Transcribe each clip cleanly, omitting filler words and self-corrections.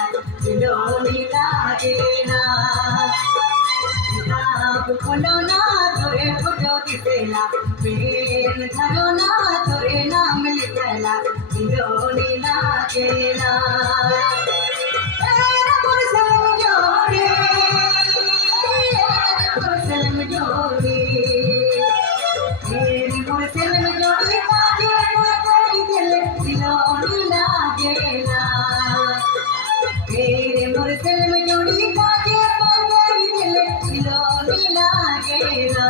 मिठाला खिलौनी लागेला खोलो ना तोरे फोटो दिसेला पेन धरो ना तोरे नाम लिखेला खिलौनी लागेला तेरे मुरसल में जोड़ी काजे पागल दिल खिलौनी लागेला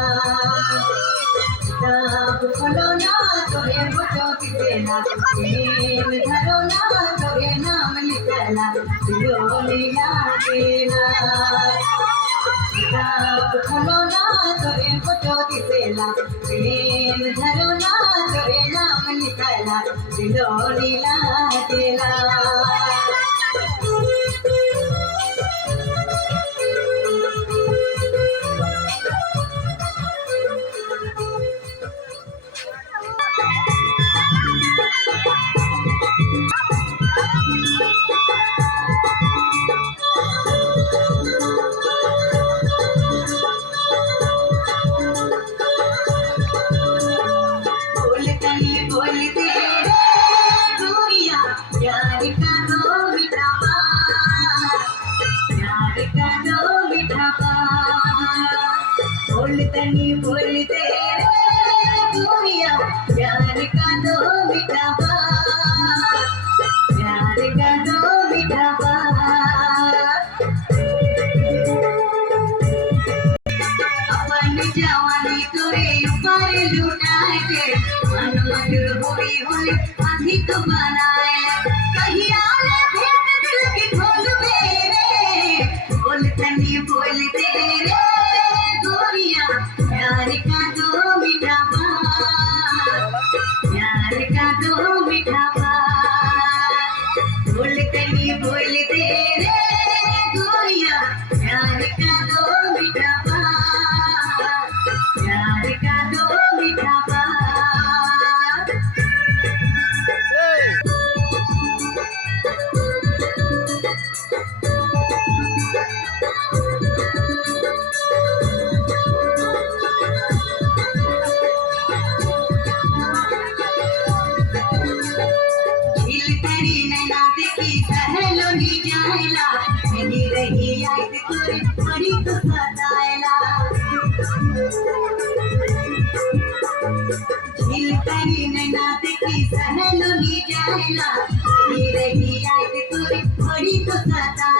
किताब खोलो ना तोरे फोटो दिसेला पेन धरो ना तोरे नाम लिखेला खिलौनी लागेला किताब खोलो ना तोरे फोटो दिसेला पेन धरो ना तोरे नाम लिखेला खिलौनी लागेला बोलते रे गोरिया प्यार का दो मीठा प्यार का दो मीठा बोलते रे गोरिया प्यार का दो मीठा प्यार का दो मीठा अपन जवानी तोरे ऊपर लुटाए के होई होई अधिक बनाए कहीं आले भेद दिल की खोल मेरे बोलते रे गोरिया प्यार का दो मीठा प्यार का दो मीठा बोलते रे गोरिया प्यार का दो मीठा प्यार का दो मीठा सहेलोनी जायला मेरी रही याद तोरे बड़ी तो सतायला झील तेरी नैना देखी सहेलोनी जायला मेरी रही याद तोरे बड़ी तो सतायला